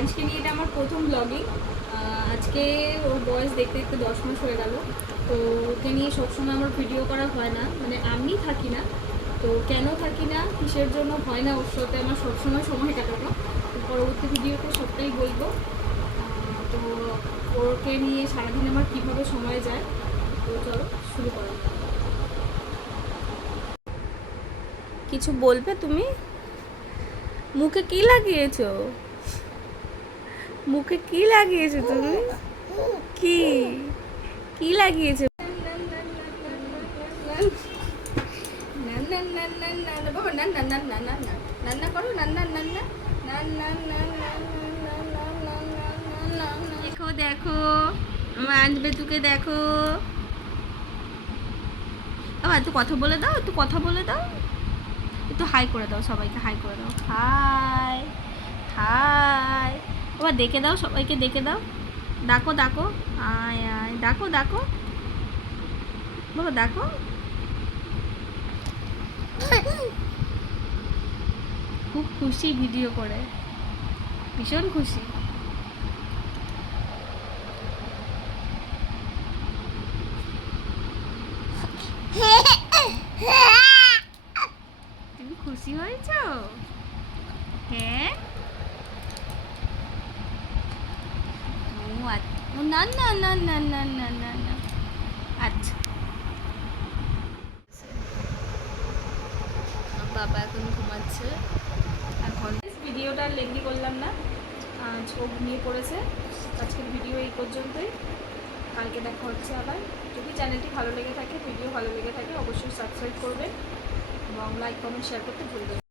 প্রাইজকে নিয়ে এটা আমার প্রথম ব্লগিং। আজকে ওর বয়স দেখতে দেখতে 10 মাস হয়ে গেল। তো ওকে নিয়ে সবসময় আমার ভিডিও করা হয় না, মানে আমি থাকি না। তো কেন থাকি না, কিসের জন্য হয় না ওর সাথে আমার সবসময় সময় কাটানো, পরবর্তী ভিডিওতে সবটাই বলবো। তো ওকে নিয়ে সারাদিন আমার কীভাবে সময় যায়, তো চলো শুরু করো। কিছু বলবে তুমি? মুখে কি লাগিয়েছো? মুখে কি লাগিয়েছো তুমি? কি কি লাগিয়েছো? দেখো দেখো আমার আজবেতুকে দেখো। আবার একটু কথা বলে দাও, একটু কথা বলে দাও, একটু হাই করে দাও, সবাইকে হাই করে দাও। High high. আবার দেখে দাও, সবাইকে দেখে দাও। ডাকো ডাকো, আয় আয়, ডাকো ডাকো বাবা, ডাকো। খুব খুশি ভিডিও করে, ভীষণ খুশি। তুমি খুশি হয়েছো? হ্যাঁ। ও আচ্ছা, না না না না না না না না, আচ্ছা। বাবা এখন ঘুমাচ্ছে। এখন ভিডিওটা লেন্দি করলাম না, ও ঘুমিয়ে পড়েছে। আজকের ভিডিও এই পর্যন্তই, কালকে দেখা হচ্ছে আবার। যদি চ্যানেলটি ভালো লেগে থাকে, ভিডিও ভালো লেগে থাকে, অবশ্যই সাবস্ক্রাইব করবেন এবং লাইক কমেন্ট শেয়ার করতে ভুলবেন না।